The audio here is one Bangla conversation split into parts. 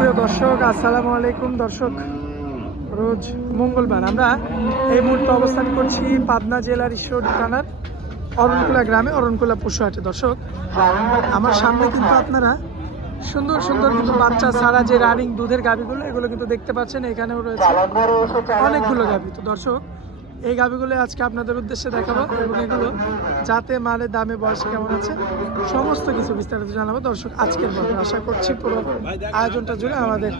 সুপ্রিয় দর্শক, আসসালামু আলাইকুম। দর্শক, রোজ মঙ্গলবার আমরা এই মুহূর্তে অবস্থান করছি পাবনা জেলার ঈশ্বরদী থানার অরণকুলা গ্রামে, অরণকুলা পশু হাটে। দর্শক, আমার সামনে কিন্তু আপনারা সুন্দর সুন্দর কিন্তু বাচ্চা ছাড়া যে রানিং দুধের গাভীগুলো, এগুলো কিন্তু দেখতে পাচ্ছেন। এখানেও রয়েছে অনেকগুলো গাভী। তো দর্শক, এই গাভীগুলো আজকে আপনাদের উদ্দেশ্যে দেখাবো এবং এগুলো যাতে মানে দামে বয়সে কেমন আছে সমস্ত কিছু বিস্তারিত জানাবো। দর্শক, আজকের মধ্যে আশা করছি পুরো আয়োজনটা জুড়ে আমাদের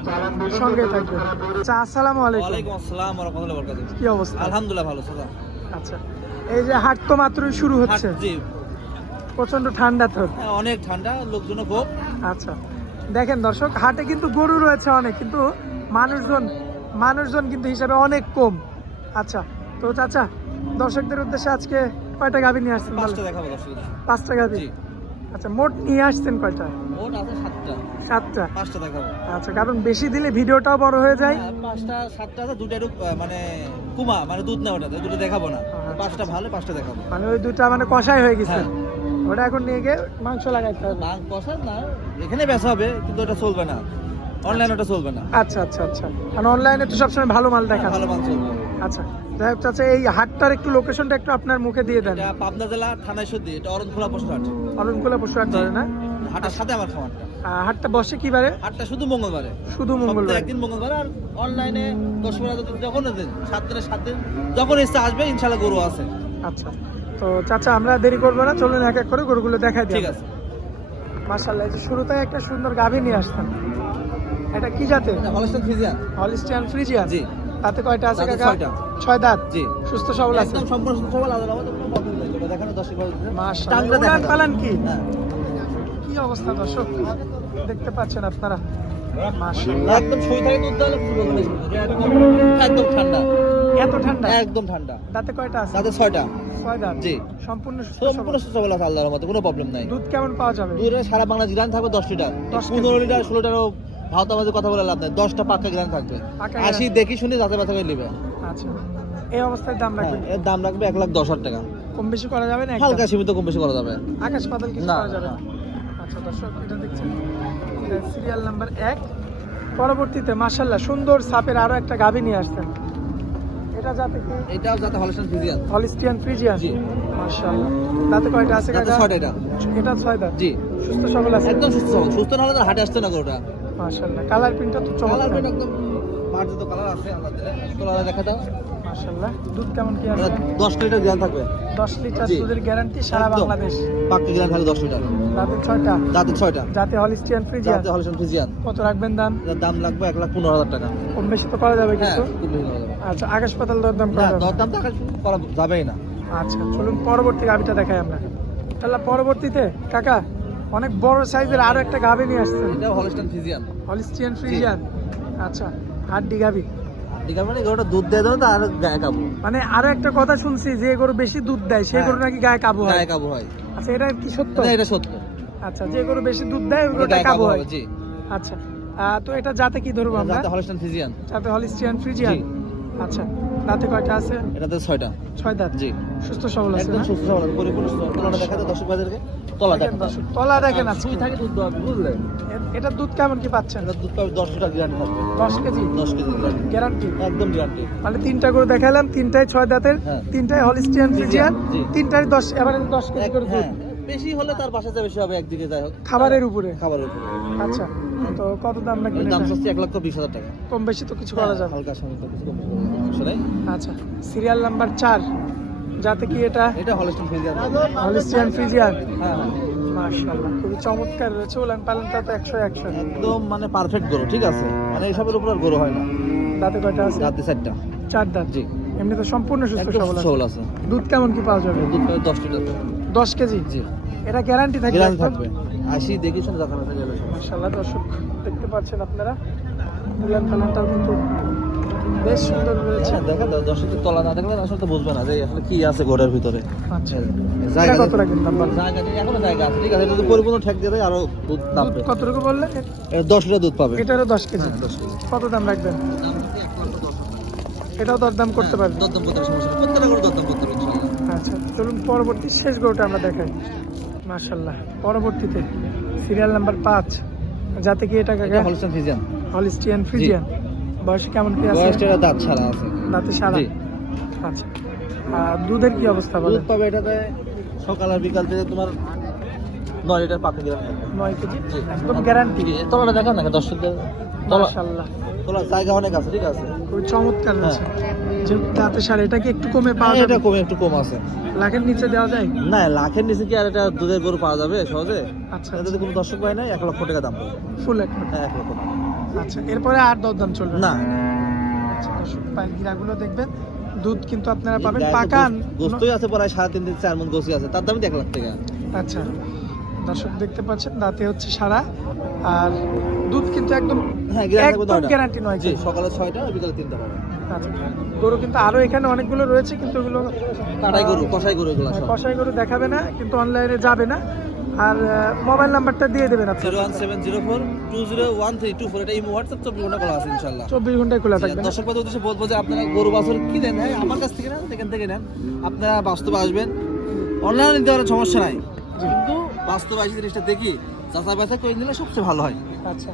সঙ্গে থাকবে। আচ্ছা, আসসালামু আলাইকুম। ওয়ালাইকুম আসসালাম ওয়া রাহমাতুল্লাহি ওয়া বারাকাতুহু। কি অবস্থা? আলহামদুলিল্লাহ ভালো স্যার। আচ্ছা, এই যে হাট তো মাত্রই শুরু হচ্ছে, জি প্রচন্ড ঠান্ডা তো। হ্যাঁ, অনেক ঠান্ডা, লোকজন খুব। আচ্ছা, দেখেন দর্শক, হাটে কিন্তু গরু রয়েছে অনেক, কিন্তু মানুষজন কিন্তু হিসাবে অনেক কম। আচ্ছা, তো চাচা, দর্শকদের উদ্দেশ্যে আজকে কয়টা গাভী নিয়ে আসছেন? পাঁচটা দেখাবো দর্শকদের। 5টা গাভী। জি। আচ্ছা, মোট নিয়ে আসছেন কয়টা? মোট আছে 7টা। 7টা। পাঁচটা দেখাবো। আচ্ছা, কারণ বেশি দিলে ভিডিওটাও বড় হয়ে যায়। হ্যাঁ, পাঁচটা 7টা আছে, দুটো একটু মানে কুমা মানে দুধ না, ওটাতে দুটো দেখাবো না। পাঁচটা ভালো, পাঁচটা দেখাবো। মানে ওই দুটা মানে কষাই হয়ে গেছে, হ্যাঁ। ওটা এখন নিয়ে গিয়ে মাংস লাগাইতে হবে। মাং কষা না, এখানে বেচা হবে, কিন্তু ওটা চলবে না, অনলাইন ওটা চলবে না। আচ্ছা আচ্ছা আচ্ছা, কারণ অনলাইনে তো সবসময় ভালো মাল দেখা। ভালো মাল চলবে। আচ্ছা, যাই হোক চাচা, এই হাটটার একটু লোকেশনটা একটু আপনার মুখে দিয়ে দেন। এটা পাবনা জেলা থানা ঈশ্বরদী, এটা অরণখোলা পশু হাট। অরণকুলা পশু হাট ধরে না? হাটের সাথে আমার খামারটা। হাটটা বসে কি বারে? হাটটা শুধু মঙ্গলবারে। শুধু সপ্তাহে মঙ্গলবার। একদিন মঙ্গলবার, আর অনলাইনে 10-15 দিন, যখন দিন 7 দিনে 7 দিন, যখন ইচ্ছা আসবে, ইনশাআল্লাহ গরু আছে। আচ্ছা, তো চাচা আমরা দেরি করবো না, চলুন এক এক করে গরুগুলো দেখাই দিই। ঠিক আছে। মাশাআল্লাহ, এই যে শুরুতে একটা সুন্দর গাভী নিয়ে আসতেন, এটা কি জাতের? এটা হলস্টাইন ফ্রিজিয়ান। Holstein Friesian. জি। তাতে কয়টা আছে দাঁতে কাকা? 6টা। 6 দাঁত। জি। সুস্থ সবল আছে। একদম সম্পূর্ণ সুস্থ সবল, আলাদা আলাদা কোনো প্রবলেম নাই। এটা দেখানো 10 বার। মাশাআল্লাহ, টাংরা দেখা উলান যায়। পালান কি? হ্যাঁ। কি অবস্থা দর্শক, দেখতে পাচ্ছেন আপনারা। মাশাআল্লাহ, একদম সই থাকে দুধ দিলে পুরো গলে যাবে। একদম ঠান্ডা। এত ঠান্ডা? একদম ঠান্ডা। দাঁতে কয়টা আছে? দাঁতে 6টা। 6 দাঁত। জি। সম্পূর্ণ সুস্থ সম্পূর্ণ সবল। সুস্থ সবল আছে আল্লাহর রহমতে, কোনো প্রবলেম নাই। দুধ কেমন পাওয়া যাবে? দুধের সারা বাংলা গ্রান থাকবে 10 লিটার। 10 15 লিটার 16 লিটারও ভাওতা মাঝে কথা বলে লাভ নাই, 10টা পাক্কা গ্রান থাকবে। পাক্কা আসি গ্রান। দেখি শুনি যাতে ব্যথা করে নেবে। আচ্ছা, এই অবস্থায় দাম হ্যাঁ, রাখবেন? এর দাম রাখবে 1,10,000 টাকা। কম বেশি করা যাবে না? হালকা সীমিত কম বেশি করা যাবে। আকাশ পাতাল কিছু না, করা যাবে না? না। আচ্ছা দর্শক, এটা দেখছেন সিরিয়াল নাম্বার 1। পরবর্তীতে মাশাআল্লাহ সুন্দর সাপের আরো একটা গাভী নিয়ে আসতেন, এটা যাতে কি? এটাও যাতে হলস্টাইন ফ্রিজিয়ান। Holstein Friesian. জি। মাশাআল্লাহ, দাঁতে কয়টা আছে দাঁতে কাকা? 6টা এটা। এটা 6 দাঁত। জি। সুস্থ সবল আছে? একদম সুস্থ সবল। সুস্থ না হলে তো হাটে আসতে না গরুটা। মাশাআল্লাহ, কালার প্রিন্টটা তো কালার চমৎকার। একদম মার্জিত কালার আছে আল্লাহ দিলে। তোলা দেখা দাও। মাশাআল্লাহ, দুধ কেমন কি এটা আছে? 10 লিটার গ্রান থাকবে। 10 লিটার জি। দুধের গ্যারান্টি সারা একদম। বাংলাদেশ। পাক্কা গ্রান থাকবে 10 লিটার। দাঁতে 6টা। দাঁতে 6টা। যাতে হলিস্টিয়ান ফ্রিজিয়ান। যাতে হলস্টাইন ফ্রিজিয়ান। কত রাখবেন দাম? এর দাম লাগবে 1,15,000 টাকা। কম বেশি তো করা যাবে হ্যাঁ, কিছু? খুব বেশি করা যাবে। আচ্ছা, আকাশ পাতাল দরদাম করা না, যাবে? দরদাম তো আকাশ করা যাবেই না। আচ্ছা, চলুন পরবর্তী গাভিটা দেখাই আমরা। তাহলে পরবর্তীতে কাকা অনেক বড় সাইজের আরো একটা গাভি নিয়ে আসছেন, এটাও হলস্টাইন ফ্রিজিয়ান। Holstein Friesian. আচ্ছা, হাড্ডি গাভি। ঠিক আছে, মানে গরুটা দুধ দেয় দাও তো আর গায়ে কাবু। মানে আরো একটা কথা শুনছি, যে গরু বেশি দুধ দেয় সেই হ্যাঁ। গরু নাকি গায়ে কাবু হয়। গায়ে কাবু হয়। আচ্ছা, এটা কি সত্য? না, এটা সত্য। আচ্ছা, যে গরু বেশি দুধ দেয় ওই এটা গরুটা গায়ে কাবু হয়। জি। আচ্ছা, তো এটা যাতে কি ধরবো আমরা? যাতে হলস্টাইন ফ্রিজিয়ান। যাতে হলিস্টিয়ান ফ্রিজিয়ান। জি। আচ্ছা, দাঁতে কয়টা আছে? এটাতে 6টা। 6 দাঁত। জি। সুস্থ সবল আছে একদম না? সুস্থ সবল, পরিপূর্ণ সুস্থ। তলাটা দেখা যায় দর্শক বাজারকে। তলা দেখেন দেখা দর্শক, তলা দেখেন আজকে। সুই থাকে দুধ দেওয়া, বুঝলে? এটার দুধ কেমন কি পাচ্ছেন? এটা দুধ পাবে 10 লিটার গ্যারান্টি থাকবে। 10 কেজি 10 কেজি গ্যারান্টি। গ্যারান্টি। একদম গ্যারান্টি। মানে 3টা গরু দেখালাম, 3টাই 6 দাঁতের, হ্যাঁ। 3টাই হলিস্টিয়ান ফ্রিজিয়ান, জি। 3টাই 10, এবারে 10 কেজি করে দুধ। হ্যাঁ, বেশি হলে তার বাসা যা বেশি হবে, একদিকে যাই হোক। খাবারের উপরে। খাবারের উপরে। আচ্ছা, তো কত দাম রাখবেন? এর দাম এটা? হচ্ছে 1,20,000 টাকা। কম বেশি তো কিছু করা যাবে। হালকা সামনে কিছু কম বেশি করা যাবে, সমস্যা নাই। আচ্ছা, সিরিয়াল নাম্বার 4, যাতে কি এটা? এটা হলস্টাইন ফ্রিজিয়ান। Holstein Friesian. হ্যাঁ, মাশাআল্লাহ, খুবই চমৎকার রয়েছে, উলান পালানটা তো 100 একদম মানে পারফেক্ট গরু, ঠিক আছে? মানে এইসবের উপর আর গরু হয় না। দাঁতে কয়টা আছে? রাতে 4টা। 4 দাঁত। জি। এমনি তো সম্পূর্ণ সুস্থ একদম সবল আছে। সবল আছে। দুধ কেমন কি পাওয়া যাবে? দুধ পাবে 10 লিটার। 10 কেজি। জি। এটা গ্যারান্টি থাকবে? গ্যারান্টি থাকবে। আসি দেখি শুনে দেখা যাবে। মাশাআল্লাহ, দর্শক দেখতে পাচ্ছেন আপনারা, উলান পালানটাও কিন্তু বেশ সুন্দর রয়েছে। আচ্ছা, দেখা দাও, দর্শকের তলা না দেখলে আসলে তো বুঝবে না যে আসলে কি আছে ঘোড়ার ভিতরে। আচ্ছা, জায়গা এটা কত রাখবেন দাম? জায়গা নেই, এখনো জায়গা আছে, ঠিক আছে? এটা যদি পরিপূর্ণ ঠেক দিয়ে দেয় আরো দুধ নামবে। দুধ কতটুকু বললেন? এটা 10 লিটার দুধ পাবে। এটারও 10 কেজি। হ্যাঁ, 10 কেজি। কত দাম রাখবেন? এটাও দরদাম করতে পারবেন? দরদাম করতে হবে, সমস্যা নেই। প্রত্যেকটা করে দরদাম করতে হবে ইনশাআল্লাহ। আচ্ছা, চলুন পরবর্তী শেষ গরুটা আমরা দেখাই। মাশাআল্লাহ, পরবর্তীতে সিরিয়াল নাম্বার 5, যাতে কি এটা কাকা? এটা হলস্টাইন ফ্রিজিয়ান। Holstein Friesian. বয়স কেমন কি আছে? বয়সটা দাঁত ছাড়া আছে। দাঁতে সারা। জি। আচ্ছা। আর দুধের কি অবস্থা বলেন? দুধ পাবে এটাতে সকাল আর বিকাল থেকে তোমার 9 লিটার পাবে দিলাম। 9 কেজি জি। একদম গ্যারান্টি। তলাটা দেখান না দর্শকদের। তলা মাশাআল্লাহ তলার জায়গা অনেক আছে, ঠিক আছে। খুবই চমৎকার হ্যাঁ। আছে। যে দাঁতে সারা এটা কি একটু কমে পাওয়া এটা যাবে? কমে একটু কম আছে। লাখের নিচে দেওয়া যায়? না, লাখের নিচে কি আর এটা দুধের গরু পাওয়া যাবে সহজে? আচ্ছা এটা যদি কোনো দর্শক পায় না 1 লক্ষ টাকা দাম পড়বে। ফুল এক লক্ষ। হ্যাঁ, 1 লক্ষ টাকা। আচ্ছা এরপরে আর দরদাম চলবে না, আচ্ছা দর্শক পায়ের গিরাগুলো দেখবেন, দুধ কিন্তু আপনারা পাবেন পাকান। গোস্তই আছে প্রায় 3.5 থেকে 4 মণ গোস্ত আছে, তার দামই 1 লাখ টাকা। আচ্ছা দর্শক দেখতে পাচ্ছেন দাঁতে হচ্ছে সারা, আর দুধ কিন্তু একদম হ্যাঁ, গ্যারান্টি একদম গ্যারান্টি নয়। জি, সকালে 6টা আর বিকালে 3টা পাবে। আচ্ছা গরু কিন্তু আরো এখানে অনেকগুলো রয়েছে, কিন্তু ওগুলো কাটাই গরু, কষাই গরু এগুলো সব। কষাই গরু দেখাবে না, কিন্তু অনলাইনে যাবে না। আর মোবাইল নাম্বারটা দিয়ে দেবেন আপনি। 01704201324, এটা এই হোয়াটসঅ্যাপ 24 ঘন্টা খোলা আছে ইনশাআল্লাহ। 24 ঘন্টায় খোলা থাকবে না? দর্শক বান্ধব উদ্দেশ্যে বলবো যে আপনারা গরু বাছুর কিনেন, হ্যাঁ আমার কাছ থেকে নেন, সেখান থেকে নেন। আপনারা বাস্তবে আসবেন, অনলাইনে নিতে পারেন, সমস্যা নাই, কিন্তু বাস্তবে আসি জিনিসটা দেখি যাচাই বাছাই করে নিলে সবচেয়ে ভালো হয়। আচ্ছা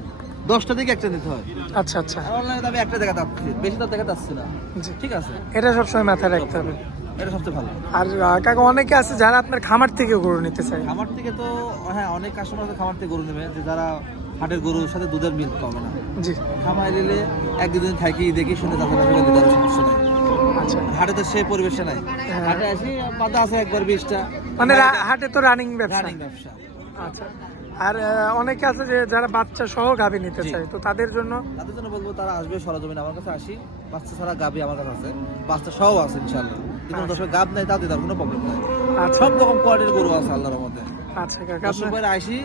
10টা থেকে একটা নিতে হয়, আচ্ছা আচ্ছা আর অনলাইনে আমি একটা দেখা যাচ্ছি, বেশি তার দেখা যাচ্ছে না। জি, ঠিক আছে, এটা সবসময় মাথায় রাখতে হবে। এটা সবচেয়ে ভালো। আর কাকা অনেকে আছে যারা আপনার খামার থেকে গরু নিতে চায়। খামার থেকে তো হ্যাঁ, অনেক কাস্টমার আছে খামার থেকে গরু নেবে, যে যারা হাটের গরুর সাথে দুধের মিল পাবে না। জি খামার নিলে 1-2 দিন থাকি দেখি শুনে যাচাই বাছাই করে দিতে সমস্যা নাই। আচ্ছা হাটে তো সেই পরিবেশে নাই। হ্যাঁ। হাটে আসি বাধা আছে একবার 20টা, মানে হাটে তো রানিং ব্যবসা। রানিং ব্যবসা। আচ্ছা আর অনেকে আছে যে যারা বাচ্চা সহ গাভী নিতে জি। চায়, তো তাদের জন্য তাদের জন্য বলবো তারা আসবে সরজমিনে আমার কাছে আসি, বাচ্চা ছাড়া গাবি আমার কাছে আছে, বাচ্চা সহ আছে ইনশাআল্লাহ। কিন্তু দর্শক গাব নাই তাতে তার কোনো প্রবলেম নাই। আচ্ছা সব রকম কোয়ালিটির গরু আছে আল্লাহর মধ্যে। আচ্ছা কাকা দর্শক আপনার ভাইরা আসি,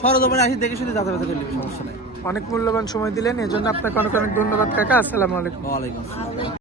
সরজমিনে আসি, দেখে শুনে যাচাই বাছাই করলে সমস্যা নাই। অনেক মূল্যবান সময় দিলেন, এজন্য আপনাকে অনেক অনেক ধন্যবাদ কাকা। আসসালামু আলাইকুম। ওয়ালাইকুম আসসালাম।